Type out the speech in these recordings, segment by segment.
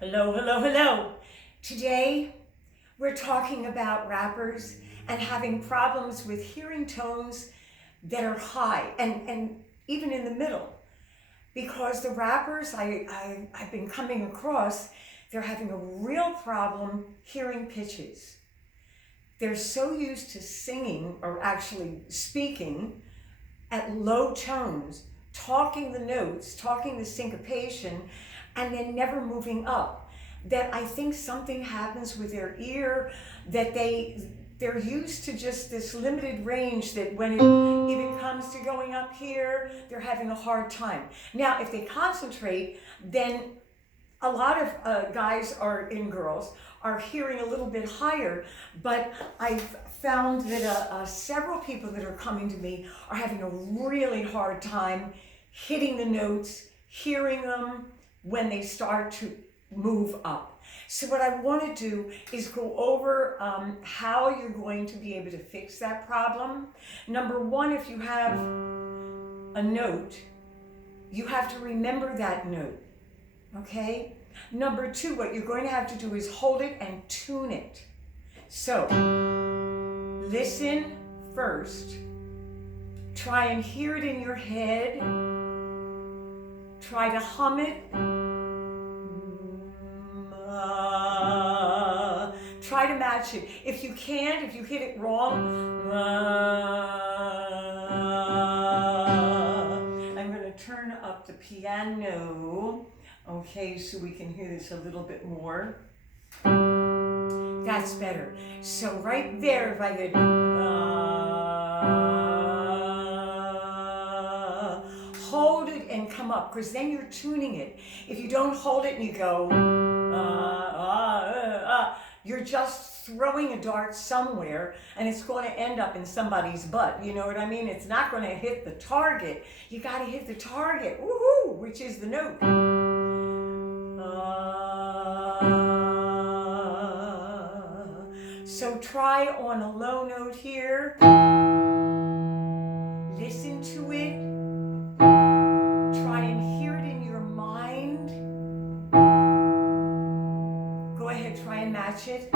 Hello, hello, hello. Today we're talking about rappers and having problems with hearing tones that are high and even in the middle. Because the rappers I've been coming across, they're having a real problem hearing pitches. They're so used to singing or actually speaking at low tones, talking the notes, talking the syncopation, and then never moving up, that I think something happens with their ear, that they're used to just this limited range, that when it even comes to going up here, they're having a hard time. Now, if they concentrate, then a lot of guys and girls are hearing a little bit higher, but I've found that several people that are coming to me are having a really hard time hitting the notes, hearing them when they start to move up. So what I want to do is go over how you're going to be able to fix that problem. Number one, if you have a note, you have to remember that note. Okay? Number two, what you're going to have to do is hold it and tune it. So, listen first. Try and hear it in your head. Try to hum it. Try to match it. If you can't, if you hit it wrong, I'm going to turn up the piano. Okay, so we can hear this a little bit more. That's better. So right there, if I could hold it and come up, because then you're tuning it. If you don't hold it and you go, you're just throwing a dart somewhere and it's going to end up in somebody's butt. You know what I mean? It's not going to hit the target. You got to hit the target, woohoo, which is the note. So try on a low note here. Listen to it. Try and hear it in your mind. Go ahead, try and match it.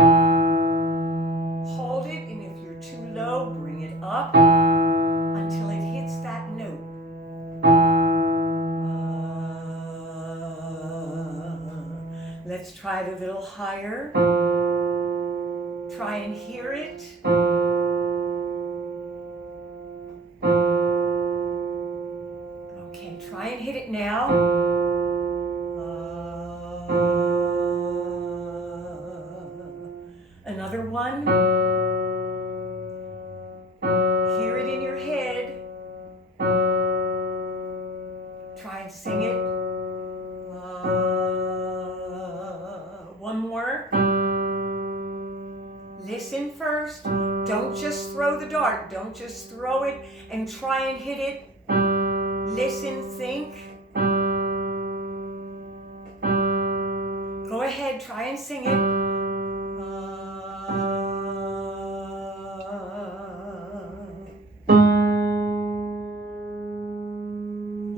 Hold it, and if you're too low, bring it up until it hits that note. Let's try it a little higher. Try and hear it. Okay, try and hit it now. Another one. Hear it in your head. Try and sing it. One more. Listen first. Don't just throw the dart. Don't just throw it and try and hit it. Listen, think. Go ahead, try and sing it.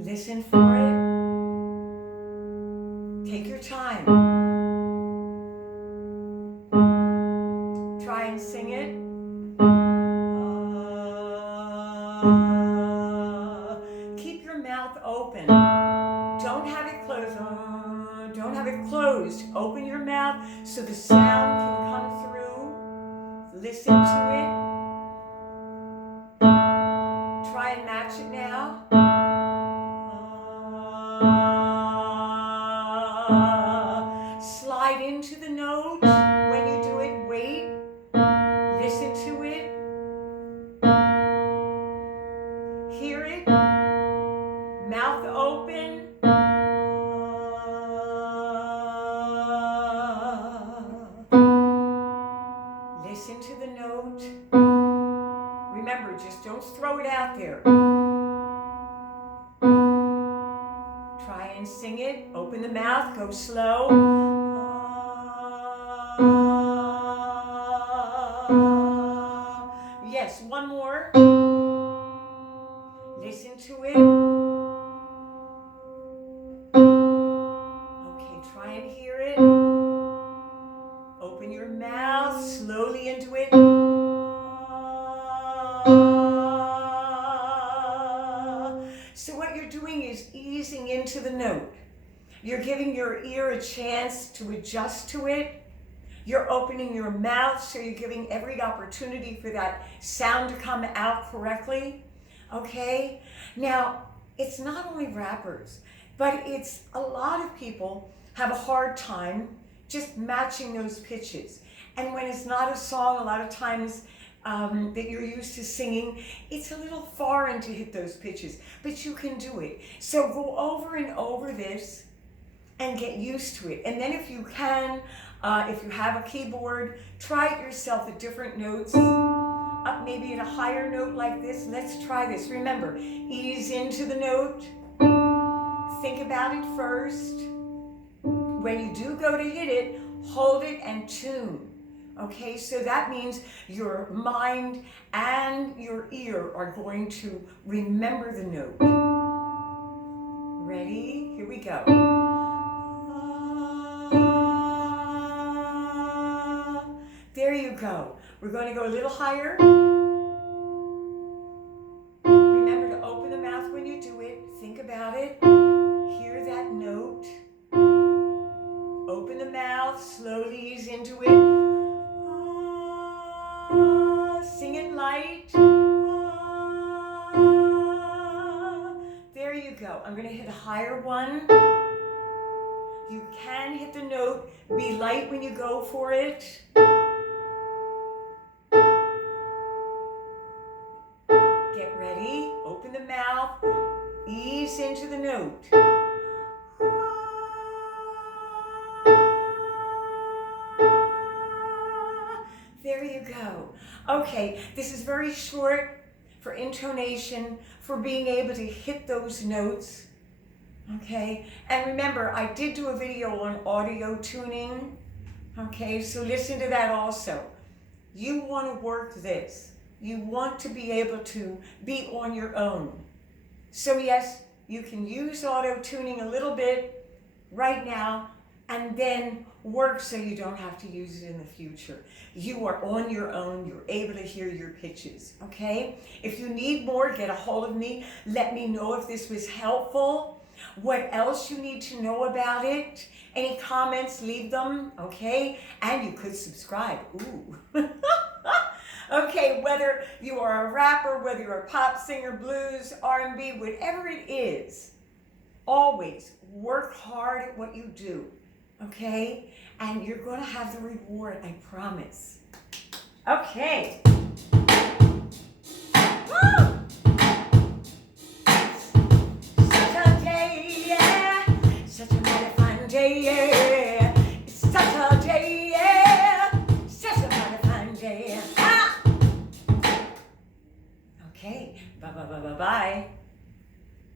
Listen for it. Take your time. Try and sing it. Keep your mouth open. Don't have it closed. Don't have it closed. Open your mouth so the sound can come through. Listen to it. Try and match it now. Slide into the note. When you do it, wait. Listen to it. Hear it. Mouth open. Listen to the note. Remember, just don't throw it out there. Try and sing it. Open the mouth. Go slow. Yes, one more. Listen to it. Okay, try and hear it. slowly into it. So what you're doing is easing into the note. You're giving your ear a chance to adjust to it. You're opening your mouth, so you're giving every opportunity for that sound to come out correctly. Okay? Now, it's not only rappers, but it's a lot of people have a hard time just matching those pitches. And when it's not a song, a lot of times that you're used to singing, it's a little foreign to hit those pitches, but you can do it. So go over and over this and get used to it. And then if you can, if you have a keyboard, try it yourself at different notes. Up maybe at a higher note like this. Let's try this. Remember, ease into the note. Think about it first. When you do go to hit it, hold it and tune. Okay, so that means your mind and your ear are going to remember the note. Ready? Here we go. There you go. We're going to go a little higher. Remember to open the mouth when you do it. Think about it. Hear that note. Open the mouth, slowly ease into it. Sing it light. There you go. I'm going to hit a higher one. You can hit the note. Be light when you go for it. Get ready. Open the mouth. Ease into the note. There you go. Okay, this is very short for intonation, for being able to hit those notes. Okay, and remember, I did do a video on audio tuning. Okay, so listen to that also. You want to work this. You want to be able to be on your own. So yes, you can use auto tuning a little bit right now, and then work so you don't have to use it in the future. You are on your own. You're able to hear your pitches, okay? If you need more, get a hold of me. Let me know if this was helpful. What else you need to know about it. Any comments, leave them, okay? And you could subscribe. Ooh. Okay, whether you are a rapper, whether you're a pop singer, blues, R&B, whatever it is, always work hard at what you do. Okay? And you're going to have the reward, I promise. Okay. Woo! Such a day, yeah. Such a mighty fine day, yeah. It's such a day, yeah. Such a mighty fine day. Ah! Okay. Bye.